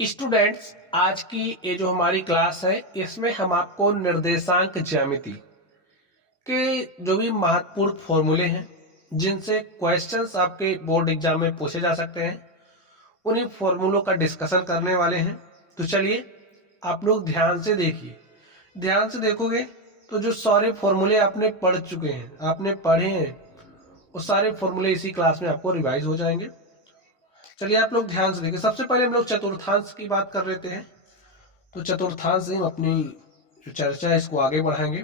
Students, आज की ये जो हमारी क्लास है इसमें हम आपको निर्देशांक ज्यामिति के जो भी महत्वपूर्ण फॉर्मूले हैं जिनसे क्वेश्चंस आपके बोर्ड एग्जाम में पूछे जा सकते हैं उन्हीं फॉर्मूलों का डिस्कशन करने वाले हैं। तो चलिए आप लोग ध्यान से देखिए। ध्यान से देखोगे तो जो सारे फॉर्मूले आपने पढ़ चुके हैं, आपने पढ़े हैं, वो सारे फॉर्मूले इसी क्लास में आपको रिवाइज हो जाएंगे। चलिए आप लोग ध्यान से देखिए। सबसे पहले हम लोग चतुर्थांश की बात कर लेते हैं। तो चतुर्थांश से हम अपनी जो चर्चा है इसको आगे बढ़ाएंगे।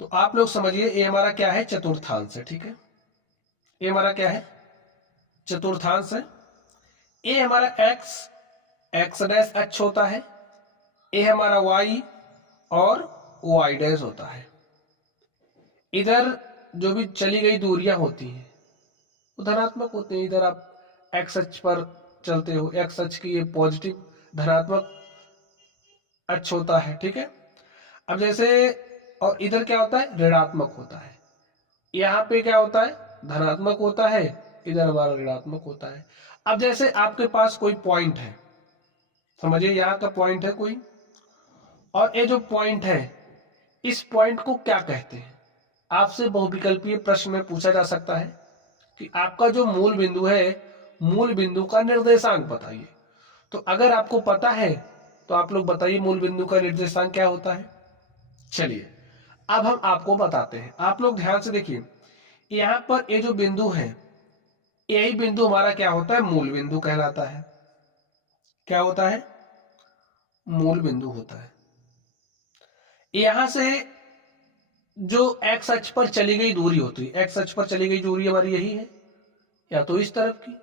तो आप लोग समझिए, ये हमारा क्या है? चतुर्थांश है। ठीक है, ये हमारा क्या है? चतुर्थांश है। ये हमारा एक्स, एक्स डैश एच होता है। ये हमारा वाई और वाई डैश होता है। इधर जो भी चली गई दूरियां होती हैं वो धनात्मक होते हैं। इधर आप एक्स अक्ष पर चलते हो, एक्स अक्ष की ये पॉजिटिव धनात्मक अक्ष होता है। ठीक है, अब जैसे और इधर क्या होता है? ऋणात्मक होता है। यहाँ पे क्या होता है? धनात्मक होता है, इधर हमारा ऋणात्मक होता है। अब जैसे आपके पास कोई पॉइंट है, समझिए यहाँ का पॉइंट है कोई, और ये जो पॉइंट है इस पॉइंट को क्या कहते हैं? आपसे बहुविकल्पीय प्रश्न में पूछा जा सकता है कि आपका जो मूल बिंदु है, मूल बिंदु का निर्देशांक बताइए। तो अगर आपको पता है तो आप लोग बताइए मूल बिंदु का निर्देशांक क्या होता है। चलिए अब हम आपको बताते हैं। आप लोग ध्यान से देखिए, यहां पर ये जो बिंदु है, यही बिंदु हमारा क्या होता है? मूल बिंदु कहलाता है। क्या होता है? मूल बिंदु होता है। यहां से जो एक्स अक्ष पर चली गई दूरी होती है, एक्स अक्ष पर चली गई दूरी हमारी यही है, या तो इस तरफ की।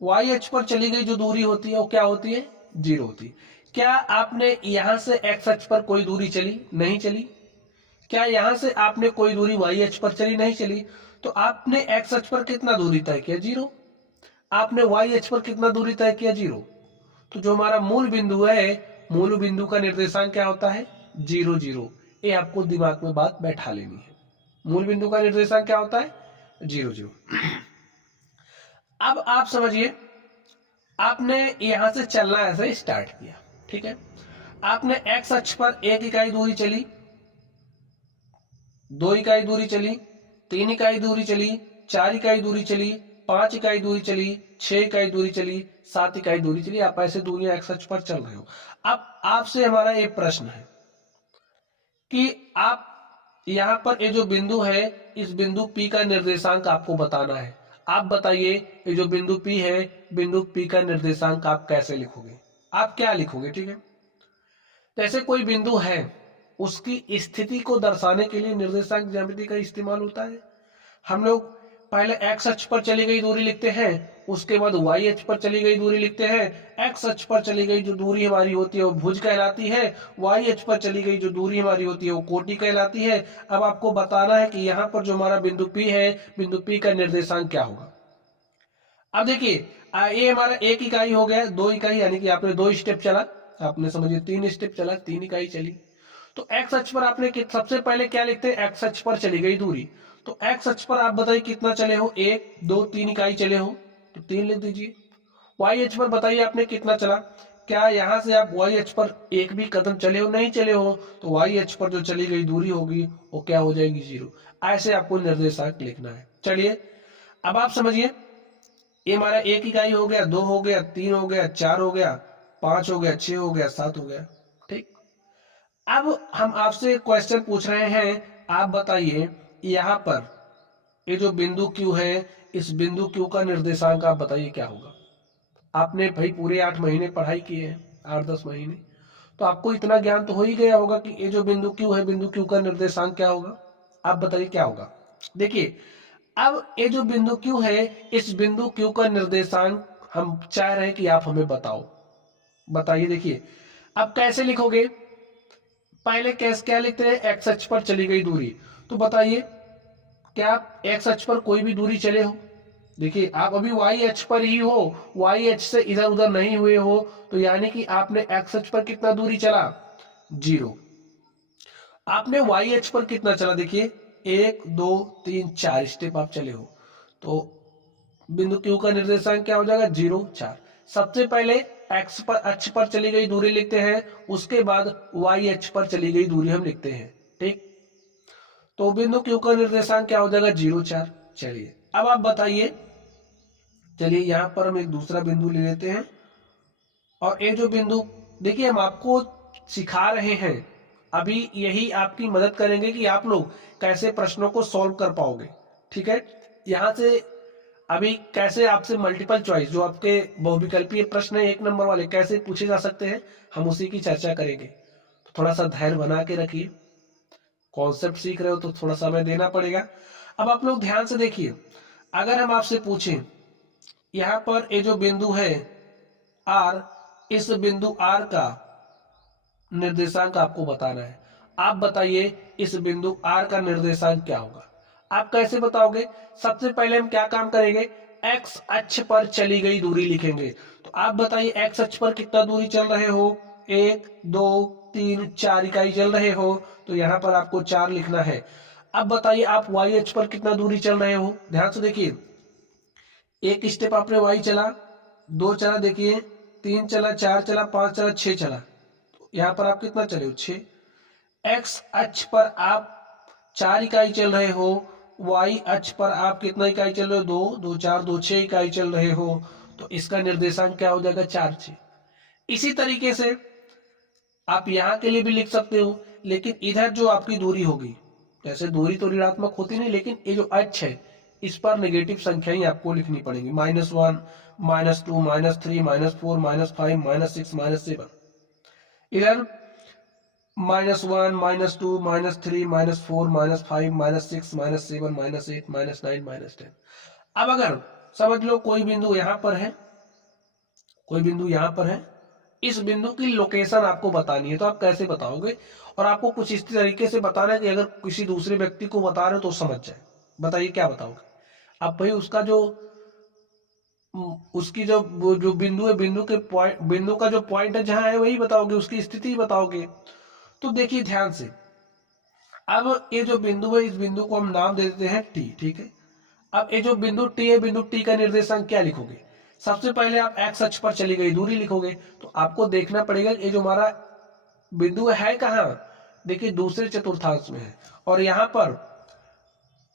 वाई अक्ष पर चली गई जो दूरी होती है वो क्या होती है? जीरो होती है। क्या आपने यहां से एक्स अक्ष पर कोई दूरी चली? नहीं चली। क्या यहां से आपने कोई दूरी वाई अक्ष पर चली? नहीं चली। तो आपने एक्स अक्ष पर कितना दूरी तय किया? जीरो। आपने वाई अक्ष पर कितना दूरी तय किया? जीरो। तो जो हमारा मूल बिंदु है, मूल बिंदु का निर्देशांक क्या होता है? Zero zero. ये आपको दिमाग में बात बैठा लेनी है। मूल बिंदु का निर्देशांक क्या होता है? Zero zero. अब आप समझिए, आपने यहां से चलना ऐसे स्टार्ट किया। ठीक है, आपने एक्स अक्ष पर एक इकाई दूरी चली, दो इकाई दूरी चली, तीन इकाई दूरी चली, चार इकाई दूरी चली, पांच इकाई दूरी चली, छह इकाई दूरी चली, सात इकाई दूरी चली। आप ऐसे दूरियां एक्स अक्ष पर चल रहे हो। अब आपसे हमारा ये प्रश्न है कि आप यहां पर ये जो बिंदु है, इस बिंदु P का निर्देशांक आपको बताना है। आप बताइए, ये जो बिंदु P है, बिंदु P का निर्देशांक आप कैसे लिखोगे? आप क्या लिखोगे? ठीक है, जैसे कोई बिंदु है, उसकी स्थिति को दर्शाने के लिए निर्देशांक ज्यामिति का इस्तेमाल होता है। हम लोग पहले एक्स अक्ष पर चली गई दूरी लिखते हैं, उसके बाद वाई अक्ष पर चली गई दूरी लिखते हैं। एक्स अक्ष पर चली गई जो दूरी हमारी होती है वो भुज कहलाती है, वाई अक्ष पर चली गई जो दूरी हमारी होती है वो कोटि कहलाती है। अब आपको बताना है कि यहाँ पर जो हमारा बिंदु P है, बिंदु P का निर्देशांक क्या होगा। अब देखिए, ये हमारा एक इकाई हो गया, दो इकाई, यानी कि आपने दो स्टेप चला, आपने समझिए तीन स्टेप चला, तीन इकाई चली। तो एक्स अक्ष पर आपने सबसे पहले क्या लिखते हैं? एक्स अक्ष पर चली गई दूरी। तो एक्स अक्ष पर आप बताइए कितना चले हो? एक, दो, तीन इकाई चले हो, तो तीन लिख दीजिए। वाई अक्ष पर बताइए आपने कितना चला? क्या यहां से आप वाई अक्ष पर एक भी कदम चले हो? नहीं चले हो। तो वाई अक्ष पर जो चली गई दूरी होगी वो क्या हो जाएगी? जीरो। ऐसे आपको निर्देशांक लिखना है। चलिए अब आप समझिए, ये हमारा एक इकाई हो गया, दो हो गया, तीन हो गया, चार हो गया, पांच हो गया, छह हो गया, सात हो गया। ठीक, अब हम आपसे क्वेश्चन पूछ रहे हैं, आप बताइए यहां पर ये जो बिंदु Q है, इस बिंदु Q का निर्देशांक आप बताइए क्या होगा। आपने भाई पूरे 8 महीने पढ़ाई की है, 8-10 महीने, तो आपको इतना ज्ञान तो हो ही गया होगा कि ये जो बिंदु Q है, बिंदु Q का निर्देशांक क्या होगा। आप बताइए क्या होगा। देखिए, अब ये जो बिंदु Q है, इस बिंदु Q का निर्देशांक हम चाह रहे हैं कि आप हमें बताओ। बताइए, देखिए अब कैसे लिखोगे। पहले कैसे क्या लिखते हैं? एक्स अक्ष पर चली गई दूरी। तो बताइए, क्या आप एक्स अक्ष पर कोई भी दूरी चले हो? देखिए, आप अभी वाई अक्ष पर ही हो, वाई अक्ष से इधर उधर नहीं हुए हो, तो यानी कि आपने एक्स अक्ष पर कितना दूरी चला? जीरो। आपने वाई अक्ष पर कितना चला? देखिए, एक, दो, तीन, चार स्टेप आप चले हो, तो बिंदु Q का निर्देशांक क्या हो जाएगा? जीरो, चार। सबसे पहले एक्स पर अक्ष पर चली गई दूरी लिखते हैं, उसके बाद वाई अक्ष पर चली गई दूरी हम लिखते हैं। ठीक, तो बिंदु क्यू का निर्देशांक क्या हो जाएगा 0,4। चलिए अब आप बताइए, चलिए यहां पर हम एक दूसरा बिंदु ले लेते हैं और ये जो बिंदु देखिए हम आपको सिखा रहे हैं, अभी यही आपकी मदद करेंगे कि आप लोग कैसे प्रश्नों को सॉल्व कर पाओगे। ठीक है, यहां से अभी कैसे आपसे मल्टीपल चॉइस जो आपके बहुविकल्पीय प्रश्न है 1 नंबर वाले कैसे पूछे जा सकते हैं, हम उसी की चर्चा करेंगे। तो थोड़ा सा धैर्य बना के रखिए, कॉन्सेप्ट सीख रहे हो तो थोड़ा समय देना पड़ेगा। अब आप लोग ध्यान से देखिए, अगर हम आपसे पूछें यहां पर ये जो बिंदु है आर, इस बिंदु आर का निर्देशांक आपको बताना है। आप बताइए इस बिंदु आर का निर्देशांक क्या होगा। आप कैसे बताओगे, सबसे पहले हम क्या काम करेंगे, एक्स अक्ष पर चली गई दूरी लिखेंगे। तो आप बताइए एक्स अक्ष पर कितना दूरी चल रहे हो, 1 2 3 4 इकाई चल रहे हो, तो यहां पर आपको 4 लिखना है। अब बताइए आप वाई अक्ष पर कितना दूरी चल रहे हो, ध्यान से देखिए, एक स्टेप आपने वाई चला, 2 चला, देखिए 3 चला, 4 चला, 5 चला, 6 चला, तो यहां पर आप कितना चले हो 6। एक्स अक्ष पर आप 4 इकाई चल रहे हो, वाई अक्ष पर आप कितना इकाई चल रहे हो, 2 2 4 2 6 इकाई चल रहे हो, तो इसका निर्देशांक क्या हो जाएगा 4 6। इसी तरीके से आप यहां के लिए भी लिख सकते हो, लेकिन इधर जो आपकी दूरी होगी, जैसे दूरी तो ऋणात्मक होती नहीं, लेकिन ये जो अक्ष है इस पर नेगेटिव संख्या ही आपको लिखनी पड़ेगी, -1 -2 -3 -4 -5 -6 -7। इधर -1 -2 -3 -4 -5 -6 -7 -8 -9 -10। अब अगर समझ लो कोई बिंदु यहां पर है, कोई बिंदु यहां पर है, इस बिंदु की लोकेशन आपको बतानी है, तो आप कैसे बताओगे, और आपको कुछ इस तरीके से बताना है कि अगर किसी दूसरे व्यक्ति को बता रहे हो तो समझ जाए। बताइए क्या बताओगे आप, भाई उसका जो उसकी जो वो जो बिंदु है, बिंदु के पॉइंट, बिंदु का जो पॉइंट है जहां है वही बताओगे, उसकी स्थिति बताओगे। तो देखिए ध्यान से, अब ये जो बिंदु है इस बिंदु को हम नाम दे देते हैं टी। ठीक है, अब ये जो बिंदु टी है, बिंदु टी का निर्देशांक क्या लिखोगे, सबसे पहले आप एक्स अक्ष पर चली गई दूरी लिखोगे। तो आपको देखना पड़ेगा ये जो हमारा बिंदु है कहां, देखिए दूसरे चतुर्थांश में है, और यहां पर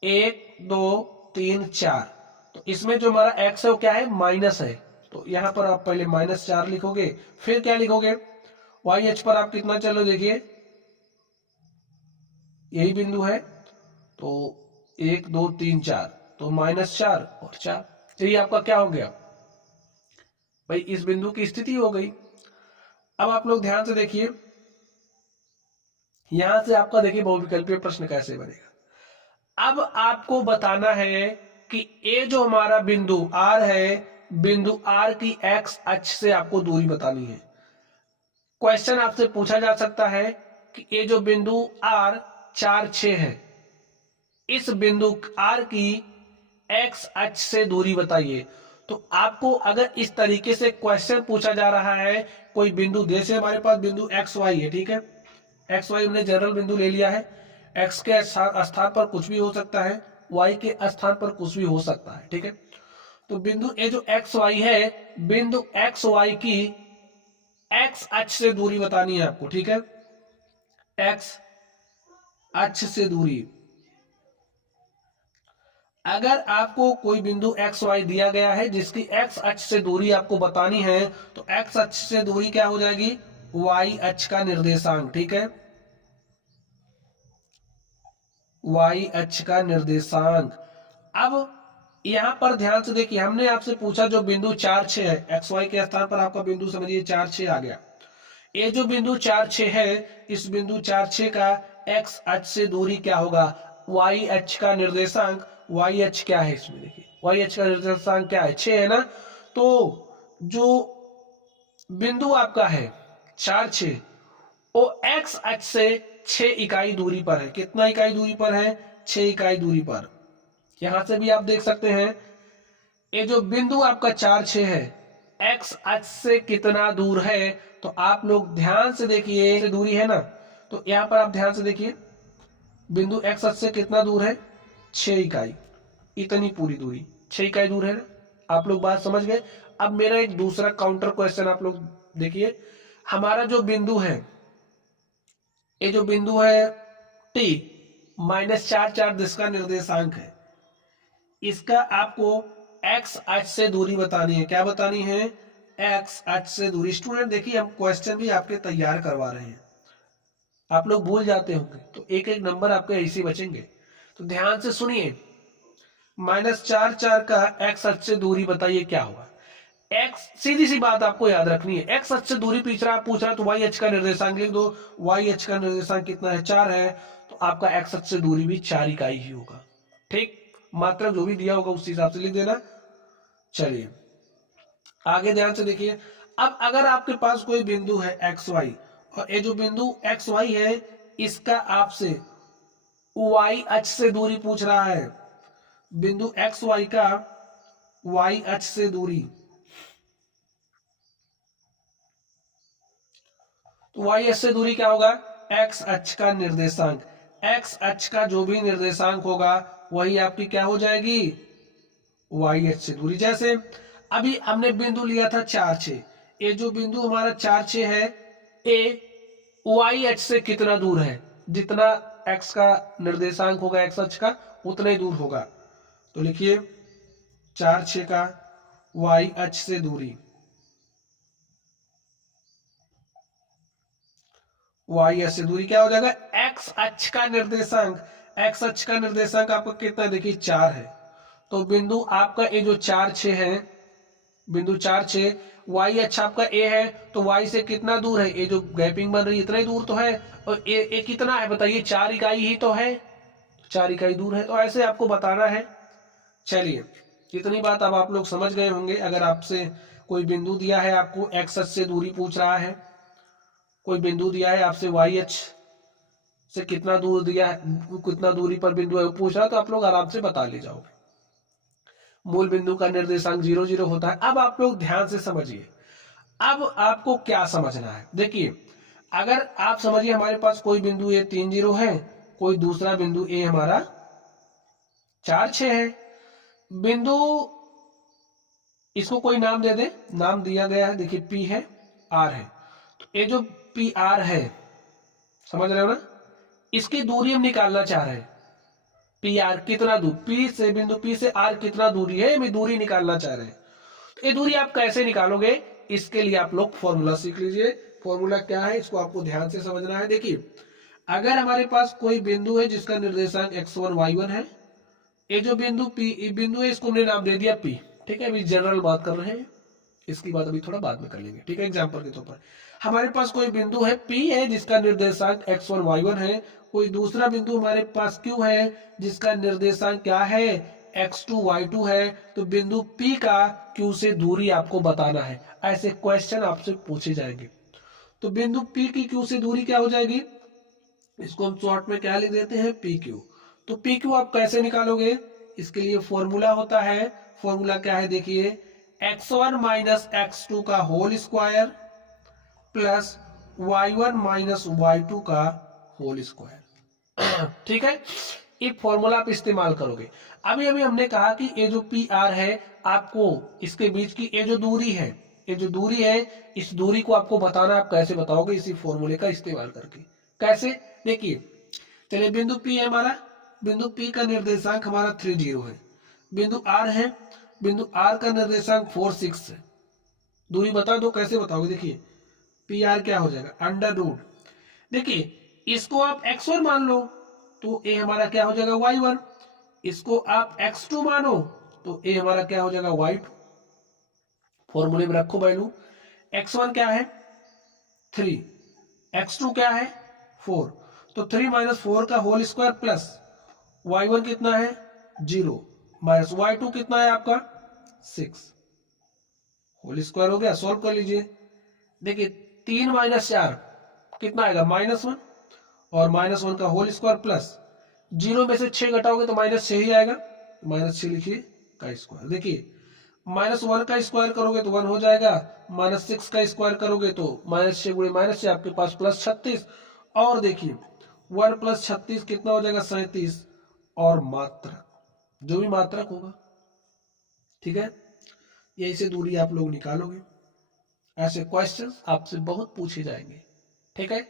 1 2 3 4, तो इसमें जो हमारा एक्स है वो क्या है, माइनस है, तो यहां पर आप पहले -4 लिखोगे, फिर क्या लिखोगे, वाई अक्ष पर आप कितना चलो, देखिए यही बिंदु है, तो 1 2 3 4, तो -4 और 4, तो ये आपका क्या हो गया भाई, इस बिंदु की स्थिति हो गई। अब आप लोग ध्यान से देखिए, यहां से आपका देखिए बहुविकल्पीय प्रश्न कैसे बनेगा। अब आपको बताना है कि ये जो हमारा बिंदु आर है, बिंदु आर की एक्स अक्ष से आपको दूरी बतानी है। क्वेश्चन आपसे पूछा जा सकता है कि ये जो बिंदु आर 4 6 है, इस बिंदु आर की एक्स अक्ष से दूरी बताइए। तो आपको अगर इस तरीके से क्वेश्चन पूछा जा रहा है, कोई बिंदु, जैसे हमारे पास बिंदु एक्स वाई है, ठीक है, एक्स वाई हमने जनरल बिंदु ले लिया है, एक्स के स्थान पर कुछ भी हो सकता है, वाई के स्थान पर कुछ भी हो सकता है। ठीक है, तो बिंदु ए जो एक्स वाई है, बिंदु एक्स वाई की एक्स अक्ष से दूरी बतानी है आपको। ठीक है, एक्स अक्ष से दूरी, अगर आपको कोई बिंदु एक्स वाई दिया गया है जिसकी एक्स अक्ष से दूरी आपको बतानी है, तो एक्स अक्ष से दूरी क्या हो जाएगी, वाई अक्ष का निर्देशांक। ठीक है, वाई अक्ष का निर्देशांक। अब यहां पर ध्यान से देखिए, हमने आपसे पूछा जो बिंदु 4 6 है, एक्स वाई के स्थान पर आपका बिंदु समझिए 4 6 आ गया। ये जो बिंदु 4 6 है, इस बिंदु 4 6 का एक्स अक्ष से दूरी क्या होगा, वाई अक्ष का निर्देशांक। वाई अक्ष क्या है इसमें, देखिए वाई अक्ष का निर्देशांक क्या है, 6 है ना। तो जो बिंदु आपका है 4 6, वो एक्स अक्ष से 6 इकाई दूरी पर है। कितना इकाई दूरी पर है, 6 इकाई दूरी पर। यहां से भी आप देख सकते हैं, ये जो बिंदु आपका 4 6 है, एक्स अक्ष से कितना दूर है, तो आप लोग ध्यान से देखिए, दूरी है ना, तो यहां पर आप ध्यान से देखिए, बिंदु एक्स अक्ष से कितना दूर है, 6 इकाई, इतनी पूरी दूरी 6 इकाई दूर है ना। आप लोग बात समझ गए। अब मेरा एक दूसरा काउंटर क्वेश्चन आप लोग देखिए, हमारा जो बिंदु है, ये जो बिंदु है टी -4 जिसका निर्देशांक है, इसका आपको एक्स अक्ष से दूरी बतानी है। क्या बतानी है? एक्स अक्ष से दूरी। स्टूडेंट देखिए, हम क्वेश्चन भी आपके तैयार करवा रहे हैं, आप लोग भूल जाते होंगे तो एक एक नंबर आपके ऐसे बचेंगे, तो ध्यान से सुनिए। -4 का एक्स अक्ष से दूरी बताइए क्या होगा। एक्स, सीधी सी बात आपको याद रखनी है, एक्स अक्ष से दूरी पूछ रहा तो वाई अक्ष का निर्देशांक लिख दो। वाई अक्ष का निर्देशांक कितना है? 4 है, तो आपका एक्स अक्ष से दूरी भी 4 इकाई ही होगा। ठीक, मात्रक जो भी दिया होगा उस हिसाब से लिख देना। चलिए आगे ध्यान से देखिए। अब अगर आपके पास कोई बिंदु है एक्स वाई, और ये जो बिंदु एक्स वाई है इसका आपसे वाई अक्ष से दूरी पूछ रहा है, बिंदु एक्स वाई का वाई अक्ष से दूरी, तो वाई अक्ष से दूरी क्या होगा? एक्स अक्ष का निर्देशांक। एक्स अक्ष का जो भी निर्देशांक होगा वही आपकी क्या हो जाएगी? वाई अक्ष से दूरी। जैसे अभी हमने बिंदु लिया था 4 6, ये जो बिंदु हमारा 4 6 है, ए वाई अक्ष से कितना दूर है? जितना एक्स का निर्देशांक होगा एक्स अक्ष का उतना ही दूर होगा। तो लिखिए 4 6 का वाई अक्ष से दूरी, वाई अक्ष से दूरी क्या हो जाएगा? एक्स अक्ष का निर्देशांक। एक्स अक्ष का निर्देशांक आपका कितना? देखिए 4 है, तो बिंदु आपका ये जो 4 6 है, बिंदु 4 6, वाई अक्ष आपका ए है, तो वाई से कितना दूर है? ये जो गैपिंग बन रही है इतना ही दूर तो है, और ए कितना है बताइए? 4 इकाई ही तो है, 4 इकाई दूर है, तो ऐसे आपको बताना है। चलिए इतनी बात अब आप लोग समझ गए होंगे। अगर आपसे कोई बिंदु दिया है, आपको एक्स अक्ष से दूरी पूछ रहा है, कोई बिंदु दिया है आपसे वाई अक्ष से कितना दूर दिया है, कितना दूरी पर बिंदु है वो पूछ रहा है, तो आप लोग आराम से बता ले जाओगे। मूल बिंदु का निर्देशांक 0 0 होता है। अब आप लोग ध्यान से समझिए, अब आपको क्या समझना है। देखिए अगर आप समझिए हमारे पास कोई बिंदु ए 3 0 है, कोई दूसरा बिंदु ए हमारा 4 6 है, बिंदु इसको कोई नाम दे दे, नाम दिया गया है, देखिए पी है, आर है, तो ये जो पी आर है, समझ रहे हो ना, इसकी दूरी हम निकालना चाह रहे हैं। पी आर कितना दूर, पी से बिंदु पी से आर कितना दूरी है, हम दूरी निकालना चाह रहे हैं। तो ये दूरी आप कैसे निकालोगे, इसके लिए आप लोग फॉर्मूला सीख लीजिए। फॉर्मूला क्या है इसको आपको ध्यान से समझना है। देखिए अगर हमारे पास कोई बिंदु है जिसका निर्देशांक x1 y1 है, ये जो बिंदु बिंदु है इसको हमने नाम दे दिया P। ठीक है, अभी जनरल बात कर रहे हैं, इसकी बात अभी थोड़ा बाद में कर लेंगे। ठीक है, एग्जाम्पल के तौर पर हमारे पास कोई बिंदु है P है जिसका निर्देशांक x1 y1 है, कोई दूसरा बिंदु हमारे पास Q है जिसका निर्देशांक क्या है? x2 y2 है। तो बिंदु P का Q से दूरी आपको बताना है। ऐसे क्वेश्चन आपसे पूछे जाएंगे। तो बिंदु P की Q से दूरी क्या हो जाएगी? इसको हम शॉर्ट में क्या लिख देते हैं? PQ। तो PQ आप कैसे निकालोगे? इसके लिए फॉर्मूला होता है। फॉर्मूला क्या है देखिए, x1 माइनस x2 का whole square plus y1 minus y2 का होल स्क्वायर। ठीक है, ये फॉर्मूला आप इस्तेमाल करोगे। अभी अभी हमने कहा कि ये जो पी आर है, आपको इसके बीच की ये जो दूरी है, ये जो दूरी है, इस दूरी को आपको बताना। आप कैसे बताओगे? इसी फॉर्मूले का इस्तेमाल करके। कैसे? देखिए चलिए, बिंदु पी है हमारा, बिंदु पी का निर्देशांक हमारा 3 0 है, बिंदु आर है, बिंदु आर का निर्देशांक 4 6 है। दूरी बता दो, कैसे बताओगे? देखिए पी आर क्या हो जाएगा? अंडर रूट, देखिए इसको आप x1 मान लो तो ए हमारा क्या हो जाएगा? y1। इसको आप x2 मानो तो ए हमारा क्या हो जाएगा? y2। फॉर्मूले में रखो वैल्यू। x1 क्या है? 3, x2 क्या है? 4। तो 3 माइनस 4 का होल स्क्वायर प्लस y1 कितना है? 0 माइनस y2 कितना है आपका? 6। होल स्क्वायर हो गया, सॉल्व कर लीजिए। देखिए 3 माइनस 4 कितना आएगा? -1, और -1 का होल स्क्वायर प्लस 0 में से 6 घटाओगे तो -6 ही आएगा, -6 लिखिए का स्क्वायर। देखिए -1 का स्क्वायर करोगे तो 1 हो जाएगा, -6 का स्क्वायर करोगे तो -6 गुणे -6 आपके पास +36, और देखिए 1 + 36 कितना हो जाएगा? 37, और मात्रक जो भी मात्रक होगा। ठीक है, यही से दूरी आप लोग निकालोगे। ऐसे क्वेश्चंस आपसे बहुत पूछे जाएंगे, ठीक है।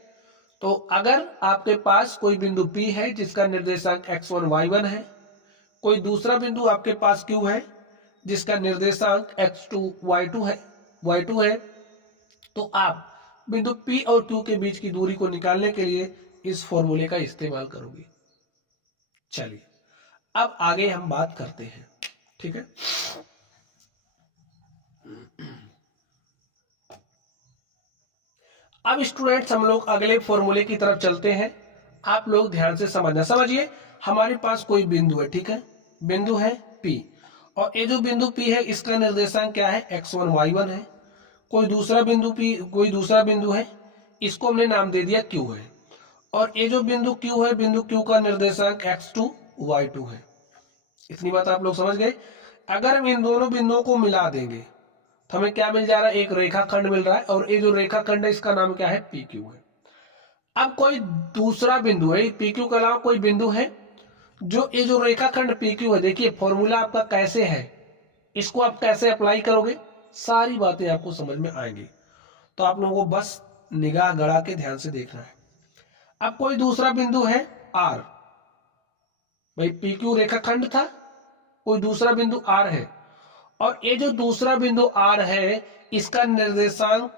तो अगर आपके पास कोई बिंदु P है जिसका निर्देशांक x1 y1 है, कोई दूसरा बिंदु आपके पास Q है जिसका निर्देशांक x2 y2 है, तो आप बिंदु P और Q के बीच की दूरी को निकालने के लिए इस फॉर्मूले का इस्तेमाल करोगे। चलिए अब आगे हम बात करते हैं, ठीक है। अब स्टूडेंट्स हम लोग अगले फॉर्मूले की तरफ चलते हैं। आप लोग ध्यान से समझिए, हमारे पास कोई बिंदु है, ठीक है, बिंदु है P, और ये जो बिंदु P है इसका निर्देशांक क्या है, x1 y1 है। कोई दूसरा बिंदु है, इसको हमने नाम दे दिया Q है, और ये जो बिंदु Q है, बिंदु Q का निर्देशांक x2 y2 है। इतनी बात आप लोग समझ गए। अगर हम इन दोनों बिंदुओं को मिला देंगे तो हमें क्या मिल जा रहा है, एक रेखाखंड मिल रहा है, और ये जो रेखाखंड है इसका नाम क्या है, PQ है। अब कोई दूसरा बिंदु है, PQ के अलावा कोई बिंदु है जो ये जो रेखाखंड PQ है, देखिए फॉर्मूला आपका कैसे है, इसको आप कैसे अप्लाई करोगे, सारी बातें आपको समझ में आएंगी। तो आप लोगों को बस निगाह गड़ा के ध्यान से देखना है। अब कोई दूसरा बिंदु है R, भाई PQ रेखाखंड था, कोई दूसरा बिंदु R है, और ये जो दूसरा बिंदु R है इसका निर्देशांक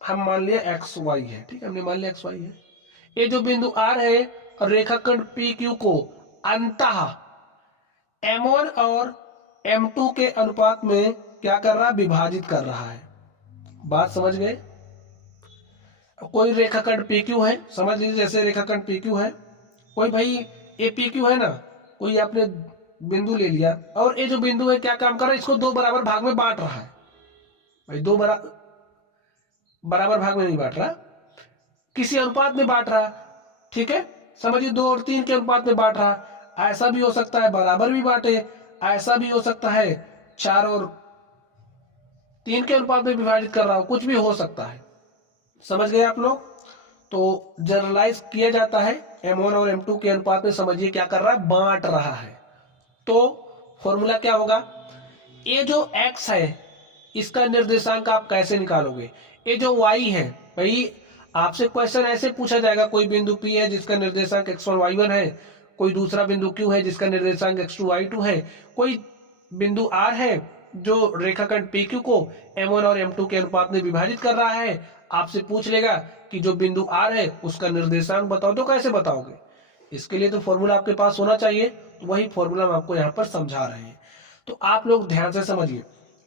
हम मान लिया XY है, ठीक है, हमने मान लिया XY है। ये जो बिंदु R है और रेखाखंड PQ को अंततः M1 और M2 के अनुपात में क्या कर रहा है, विभाजित कर रहा है। बात समझ गए। कोई रेखाखंड PQ है, समझ लीजिए जैसे रेखाखंड PQ है, कोई भाई ये PQ है ना, कोई आपने बिंदु ले लिया, और ये जो बिंदु है क्या काम कर रहा है, इसको दो बराबर भाग में बांट रहा है। भाई दो बराबर भाग में नहीं बांट रहा, किसी अनुपात में बांट रहा, ठीक है, समझिए 2 और 3 के अनुपात में बांट रहा। ऐसा भी हो सकता है बराबर भी बांटे, ऐसा भी हो सकता है 4 और 3 के अनुपात में विभाजित कर रहा हो, कुछ भी हो सकता है। समझ गए आप लोग। तो जनरलाइज किया जाता है M1 और M2 के अनुपात में, समझिए क्या कर रहा है, बांट रहा है। तो फॉर्मूला क्या होगा, ये जो x है इसका निर्देशांक आप कैसे निकालोगे, ये जो y है, भाई आपसे क्वेश्चन ऐसे पूछा जाएगा, कोई बिंदु P है जिसका निर्देशांक x1 y1 है, कोई दूसरा बिंदु Q है जिसका निर्देशांक x2 y2 है, कोई बिंदु R है जो रेखाखंड PQ को M1 और M2 के अनुपात में विभाजित कर रहा है। आपसे पूछ लेगा कि जो बिंदु R है उसका निर्देशांक बताओ, तो कैसे बताओगे, इसके लिए तो फॉर्मूला आपके पास होना चाहिए। तो वही फॉर्मूला हम आपको यहाँ पर समझा रहे हैं, तो आप लोग ध्यान से समझिए।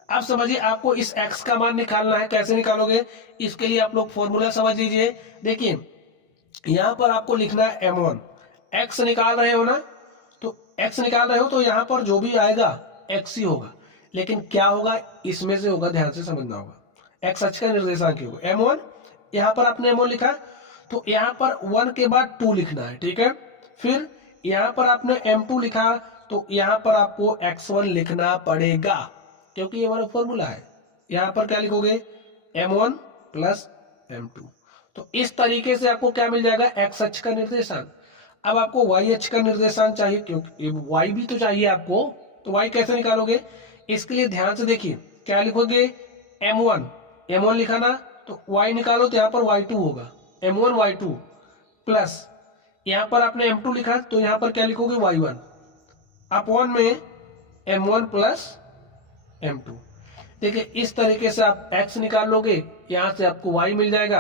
अब समझिए आपको इस x का मान निकालना है, कैसे निकालोगे, इसके लिए आप लोग फॉर्मूला समझ लीजिए। देखिए यहाँ पर आपको लिखना है M1, x निकाल रहे हो ना, तो x निकाल रहे हो तो यहाँ पर जो भी आएगा x ही होगा, लेकिन क्या होगा इसमें से होगा, ध्यान से समझना होगा। x अक्ष का निर्देशांक होगा M1, यहाँ पर आपने M1 लिखा, तो यहाँ पर 1 के बाद 2 लिखना है, ठीक है। फिर यहाँ पर आपने M2 लिखा, तो यहाँ पर आपको x1 लिखना पड़ेगा, क्योंकि ये हमारा फॉर्मूला है। यहाँ पर क्या लिखोगे, M1 प्लस M2। तो इस तरीके से आपको क्या मिल जाएगा, x अक्ष का निर्देशांक। अब आपको y अक्ष का निर्देशांक चाहिए, क्योंकि y भी तो चाहिए आपको, तो y कैसे निकालोगे, इसके लिए ध्यान से देखिए, क्या लिखोगे, M1 लिखा ना, तो y निकालो तो यहाँ पर y2 होगा, M1 y2 प्लस यहाँ पर आपने M2 लिखा, तो यहाँ पर क्या लिखोगे, y1 अपॉन में M1 प्लस M2। देखिए इस तरीके से आप x निकाल लोगे, यहां से आपको y मिल जाएगा,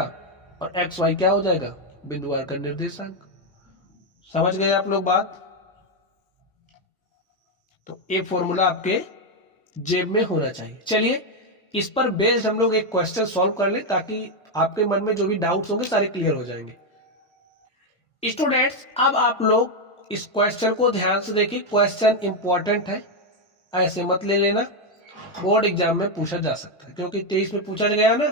और एक्स वाई क्या हो जाएगा, बिंदु R का निर्देशांक। समझ गए आप लोग बात। तो ये फॉर्मूला आपके जेब में होना चाहिए। चलिए इस पर बेस्ड हम लोग एक क्वेश्चन सॉल्व कर ले, ताकि आपके मन में जो भी डाउट्स होंगे सारे क्लियर हो जाएंगे। स्टूडेंट्स अब आप लोग इस क्वेश्चन को ध्यान से देखिए, क्वेश्चन इंपॉर्टेंट है, ऐसे मत ले लेना, बोर्ड एग्जाम में पूछा जा सकता है, क्योंकि 23 में पूछा गया ना,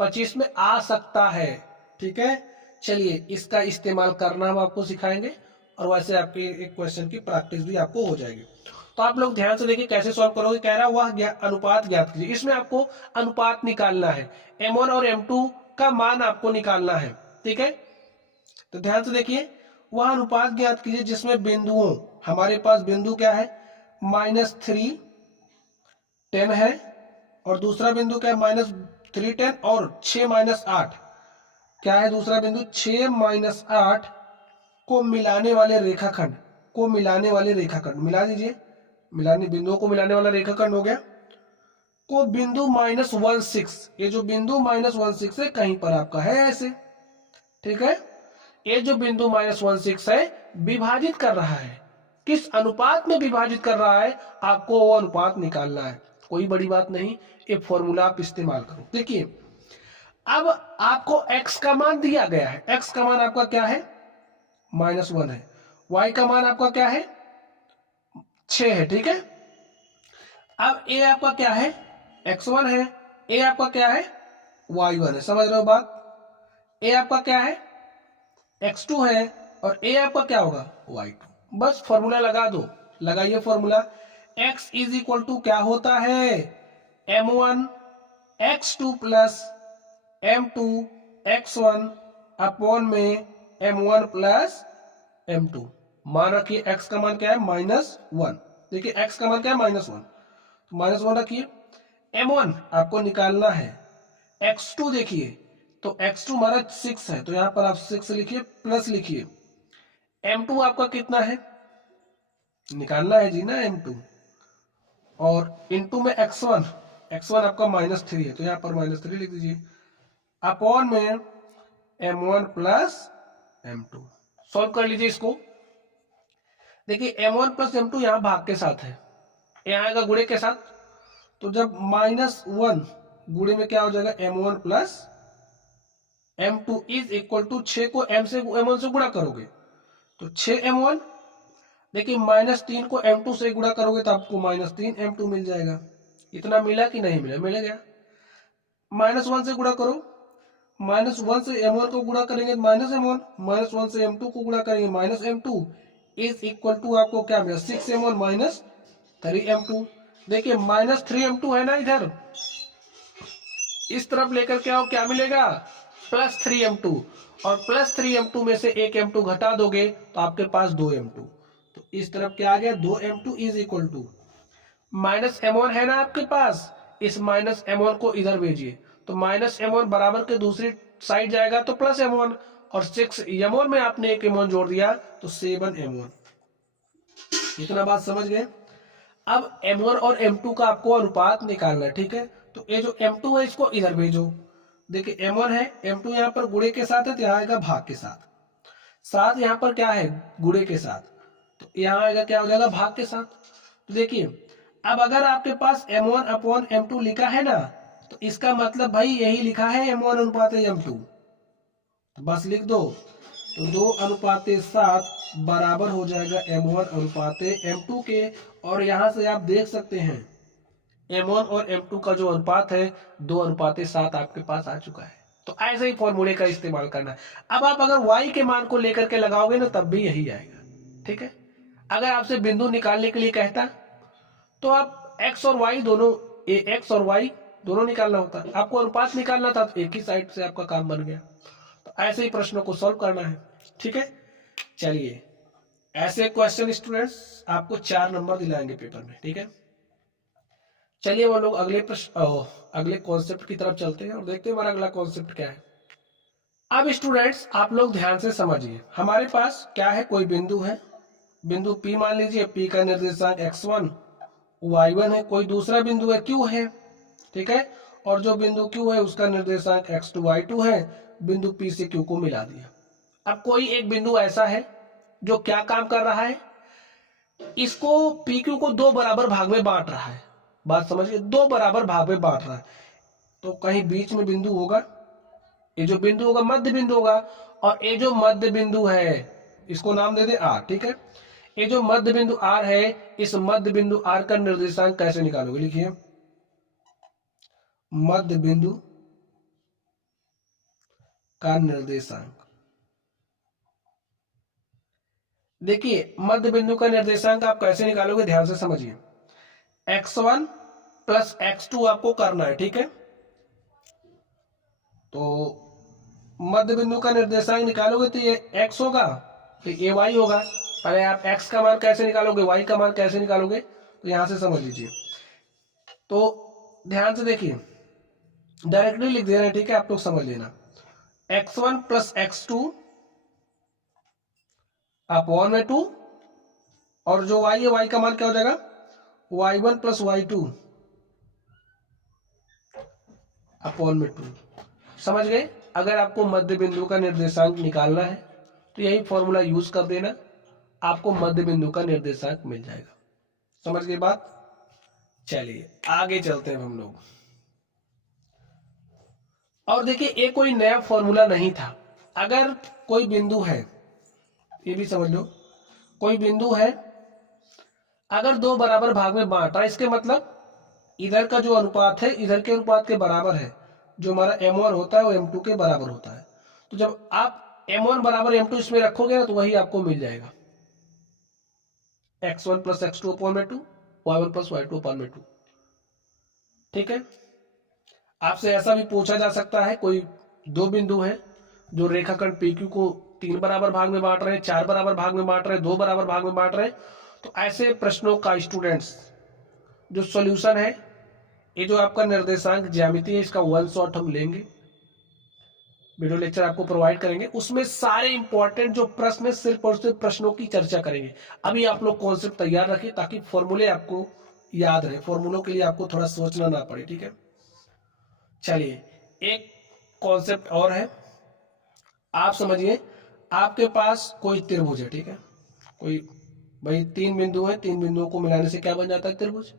25 में आ सकता है, ठीक है। चलिए इसका इस्तेमाल करना हम आपको सिखाएंगे, और वैसे आपके एक क्वेश्चन की प्रैक्टिस भी आपको हो जाएगी। तो आप लोग ध्यान से देखिए कैसे सॉल्व करोगे। कह रहा वह अनुपात ज्ञात कीजिए, इसमें आपको अनुपात निकालना है, M1 और M2 का मान आपको निकालना है, ठीक है। तो ध्यान से देखिए, वह अनुपात ज्ञात कीजिए जिसमें बिंदुओं, हमारे पास बिंदु क्या है, -3 10 है, और दूसरा बिंदु क्या है -310 और 6 -8 क्या है दूसरा बिंदु 6 -8 को मिलाने वाले रेखाखंड मिला दीजिए, मिलाने बिंदुओं को मिलाने वाला रेखाखंड हो गया को बिंदु -16, ये जो बिंदु -16 है कहीं पर आपका है ऐसे, ठीक है। ये जो बिंदु -16 है विभाजित कर रहा है, किस अनुपात में विभाजित कर रहा है आपको वो अनुपात निकालना है, कोई बड़ी बात नहीं, ये फॉर्मूला आप इस्तेमाल करो। देखिए अब आपको x का मान दिया गया है, x का मान आपका क्या है -1 है, y का मान आपका क्या है 6 है, ठीक है। अब a आपका क्या है x1 है, a आपका क्या है y1 है, समझ रहे हो बात। a आपका क्या है x2 है और a आपका क्या होगा y2। बस फॉर्मूला लगा दो, लगाइए formula. x is equal to क्या होता है m1 x2 plus m2 x1 upon में m1 प्लस m2। मान रखिए x का मान क्या है -1, देखिए x का मान क्या है -1, -1 रखिए। m1 आपको निकालना है, x2 देखिए तो x2 हमारा 6 है तो यहां पर आप 6 लिखिए प्लस लिखिए, m2 आपका कितना है निकालना है जी ना m2, और इनटू में x1 आपका -3 है तो यहां पर -3 लिख दीजिए अपॉन में m1 प्लस m2। सॉल्व कर लीजिए इसको। देखिए m1 प्लस m2 यहां भाग के साथ है, यहां आएगा गुणे के साथ, तो जब -1 गुणे में क्या हो जाएगा m1 plus m2 is equal to 6 को m1 से गुणा करोगे तो 6m1, देखिए -3 को m2 से गुणा करोगे तो आपको -3 m2 मिल जाएगा। इतना मिला कि नहीं मिला, मिल गया। -1 से गुणा करो, -1 से m1 को गुणा करेंगे -m1, -1 से m2 को गुणा करेंगे -m2 इज इक्वल टू आपको क्या मिला 6m1 -3m2। देखिए -3m2 है ना इधर, इस तरफ लेकर के आओ क्या मिलेगा +3m2, और +3m2 में से एक m2 घटा दोगे तो आपके पास 2m2, तो इस तरफ क्या आ गया 2m2 is equal to -m1 है ना आपके पास, इस -m1 को इधर भेजिए तो -m1 बराबर के दूसरी साइड जाएगा तो +m1, और 6m1 में आपने एक m1 जोड़ दिया तो 7m1। इतना बात समझ गए। अब m1 और m2 का आपको अनुपात निकालना है, ठीक है। तो ये जो m2 है इसको इधर भेजो, देखिए m1 है, m2 यहाँ पर गुणे के साथ है तो यहाँ आएगा भाग के साथ, साथ यहाँ पर क्या है गुणे के साथ, तो यहाँ आएगा क्या हो जाएगा भाग के साथ। तो देखिए अब अगर आपके पास m1 अपॉन m2 लिखा है ना तो इसका मतलब भाई यही लिखा है m1 अनुपात m2, तो बस लिख दो, तो 2:7 बराबर हो जाएगा m1 अनुपात m2 के। और यहां से आप देख सकते हैं m1 और m2 का जो अनुपात है 2:7 आपके पास आ चुका है। तो ऐसे ही फॉर्मूले का इस्तेमाल करना है। अब आप अगर y के मान को लेकर के लगाओगे ना तब भी यही आएगा, ठीक है। अगर आपसे बिंदु निकालने के लिए कहता तो आप x और y दोनों x और y दोनों निकालना होता, आपको अनुपात निकालना था तो एक ही साइड से आपका काम बन गया। तो ऐसे ही प्रश्नों को सॉल्व करना है, ठीक है। चलिए ऐसे क्वेश्चन स्टूडेंट्स आपको 4 नंबर दिलाएंगे पेपर में, ठीक है। चलिए वो लोग अगले प्रश्न अगले कॉन्सेप्ट की तरफ चलते हैं और देखते हैं हमारा अगला कॉन्सेप्ट क्या है। अब स्टूडेंट्स आप लोग ध्यान से समझिए, हमारे पास क्या है कोई बिंदु है, बिंदु P मान लीजिए, P का निर्देशांक x1 y1 है, कोई दूसरा बिंदु है Q है, ठीक है, और जो बिंदु Q है उसका निर्देशांक x2 y2 है, बिंदु P से Q को मिला दिया। अब कोई एक बिंदु ऐसा है जो क्या काम कर रहा है, इसको PQ को 2 बराबर भाग में बांट रहा है, बात समझिए 2 बराबर भाग में बांट रहा है। तो कहीं बीच में बिंदु होगा, ये जो बिंदु होगा मध्य बिंदु होगा, और ये जो मध्य बिंदु है इसको नाम दे दे R, ठीक है। ये जो मध्य बिंदु R है, इस मध्य बिंदु R का निर्देशांक कैसे निकालोगे, लिखिए मध्य बिंदु का निर्देशांक। देखिए मध्य बिंदु का निर्देशांक आप कैसे निकालोगे ध्यान से समझिए, x1 प्लस x2 आपको करना है, ठीक है। तो मध्य बिंदु का निर्देशांक निकालोगे तो ये x होगा, तो ये y होगा। पहले आप x का मान कैसे निकालोगे, y का मान कैसे निकालोगे, तो यहां से समझ लीजिए। तो ध्यान से देखिए, डायरेक्टली लिख दे रहे हैं, ठीक है, आप लोग समझ लेना। x1 प्लस x2 अपॉन में 2, और जो y है y का मान क्या हो जाएगा, y1 प्लस y2 अपॉन में 2। समझ गए? अगर आपको मध्य बिंदु का निर्देशांक निकालना है तो यही फॉर्मूला यूज कर देना, आपको मध्य बिंदु का निर्देशांक मिल जाएगा। समझ गए बात? चलिए आगे चलते हैं हम लोग। और देखिए, ये कोई नया फॉर्मूला नहीं था। अगर कोई बिंदु है, ये भी समझ लो, कोई बिंदु है, अगर दो बराबर भाग में बांटा, इसके मतलब इधर का जो अनुपात है इधर के अनुपात के बराबर है। जो हमारा m1 होता है वो m2 के बराबर होता है। तो जब आप m1 बराबर m2 इसमें रखोगे ना तो वही आपको मिल जाएगा, x1 प्लस x2 अपॉन में 2, y1 प्लस y2 अपॉन में 2। ठीक है, आपसे ऐसा भी पूछा जा सकता है, कोई दो बिंदु है जो रेखाखंड PQ को 3 बराबर भाग में बांट रहे हैं, 4 बराबर भाग में बांट रहे हैं, 2 बराबर भाग में बांट रहे हैं, तो ऐसे प्रश्नों का स्टूडेंट्स जो सॉल्यूशन है, ये जो आपका निर्देशांक ज्यामिति है, इसका वन शॉट हम लेंगे, वीडियो लेक्चर आपको प्रोवाइड करेंगे। उसमें सारे इंपॉर्टेंट जो प्रश्न है सिर्फ और सिर्फ प्रश्नों की चर्चा करेंगे। अभी आप लोग कॉन्सेप्ट तैयार रखिए ताकि फॉर्मूले आपको याद रहे, फॉर्मूलों के लिए आपको थोड़ा सोचना ना पड़े। ठीक है, चलिए एक कॉन्सेप्ट और है, आप समझिए। आपके पास कोई त्रिभुज है, ठीक है, कोई भाई 3 बिंदु है, 3 बिंदुओं को मिलाने से क्या बन जाता है, त्रिभुज।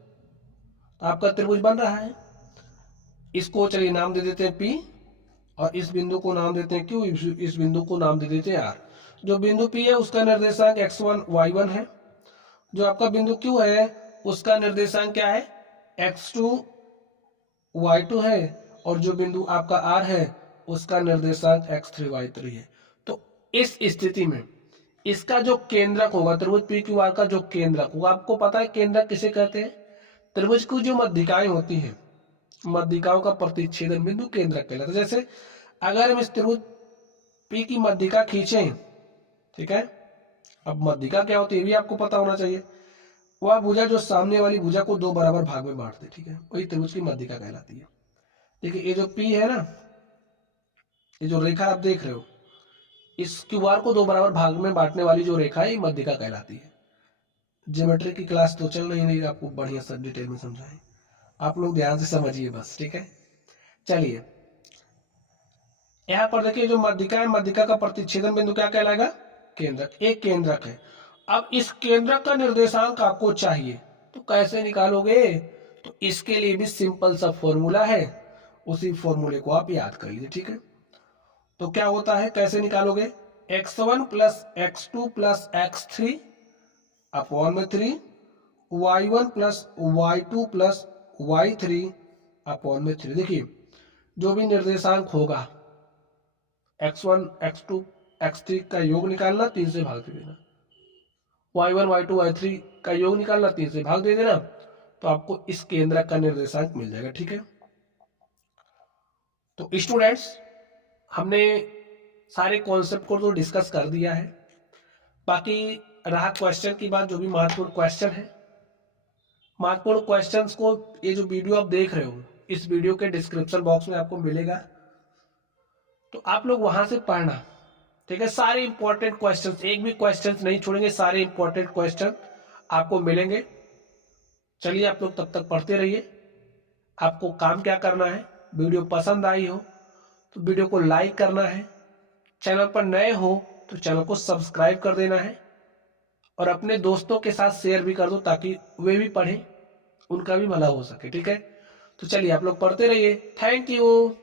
आपका त्रिभुज बन रहा है, इसको चलिए नाम दे देते हैं P, और इस बिंदु को नाम देते हैं Q, इस बिंदु को नाम दे देते हैं R। जो बिंदु P है उसका निर्देशांक x1 y1 है, जो आपका बिंदु Q है उसका निर्देशांक क्या है, x2 y2 है, और जो बिंदु आपका R है उसका निर्देशांक x3 y3 है। तो इस स्थिति में इसका जो केंद्रक होगा, त्रिभुज PQR का जो केंद्रक होगा, आपको पता है केंद्रक किसे कहते हैं, त्रिभुज की जो मध्यिकाएं होती हैं, मध्यिकाओं का प्रतिच्छेदन बिंदु केंद्रक कहलाता है। जैसे अगर हम इस त्रिभुज P की मध्यिका खींचें, ठीक है, अब मध्यिका क्या होती है ये भी आपको पता होना चाहिए। वह भुजा जो सामने वाली भुजा को 2 बराबर भाग में बांट दे, ठीक है, वही त्रिभुज की मध्यिका कहलाती है। देखिए ये जो P है ना, ये जो रेखा आप देख रहे हो, इस QR को 2 बराबर भाग में बांटने वाली जो रेखा है ये मध्यिका कहलाती है। ज्योमेट्री की क्लास तो चल रही नहीं, आपको बढ़िया सा डिटेल में समझाएं, आप लोग ध्यान से समझिए बस। ठीक है, चलिए यहां पर देखिए जो मध्यिका है, मध्यिका का प्रतिच्छेदन बिंदु क्या कहलाएगा, केंद्रक। एक केंद्रक है। अब इस केंद्रक का निर्देशांक आपको चाहिए, तो कैसे निकालोगे, तो इसके लिए भी सिंपल सा फॉर्मूला है, उसी फॉर्मूले को आप याद कर लीजिए। ठीक है, तो क्या होता है, कैसे निकालोगे, x1 plus x2 plus x3 upon में 3, y1 plus y2 plus y3 upon में 3। देखिए जो भी निर्देशांक होगा, x1 x2 x3 का योग निकालना, 3 से भाग दे देना, y1 y2 y3 का योग निकालना, 3 से भाग दे देना, तो आपको इस केंद्रक का निर्देशांक मिल जाएगा। ठीक है, तो स्टूडेंट्स हमने सारे कॉन्सेप्ट को तो डिस्कस कर दिया है, बाकी रहा क्वेश्चन की बात। जो भी महत्वपूर्ण क्वेश्चन है, महत्वपूर्ण क्वेश्चंस को ये जो वीडियो आप देख रहे हो, इस वीडियो के डिस्क्रिप्शन बॉक्स में आपको मिलेगा, तो आप लोग वहां से पढ़ना। ठीक है, सारे इंपॉर्टेंट क्वेश्चंस, एक भी क्वेश्चंस नहीं छोड़ेंगे, सारे इंपॉर्टेंट क्वेश्चन आपको मिलेंगे। चलिए आप लोग तब तक पढ़ते रहिए। आपको काम क्या करना है, वीडियो पसंद आई हो तो वीडियो को लाइक करना है, चैनल पर नए हो तो चैनल को सब्सक्राइब कर देना है, और अपने दोस्तों के साथ शेयर भी कर दो ताकि वे भी पढ़ें, उनका भी भला हो सके। ठीक है, तो चलिए आप लोग पढ़ते रहिए। Thank you.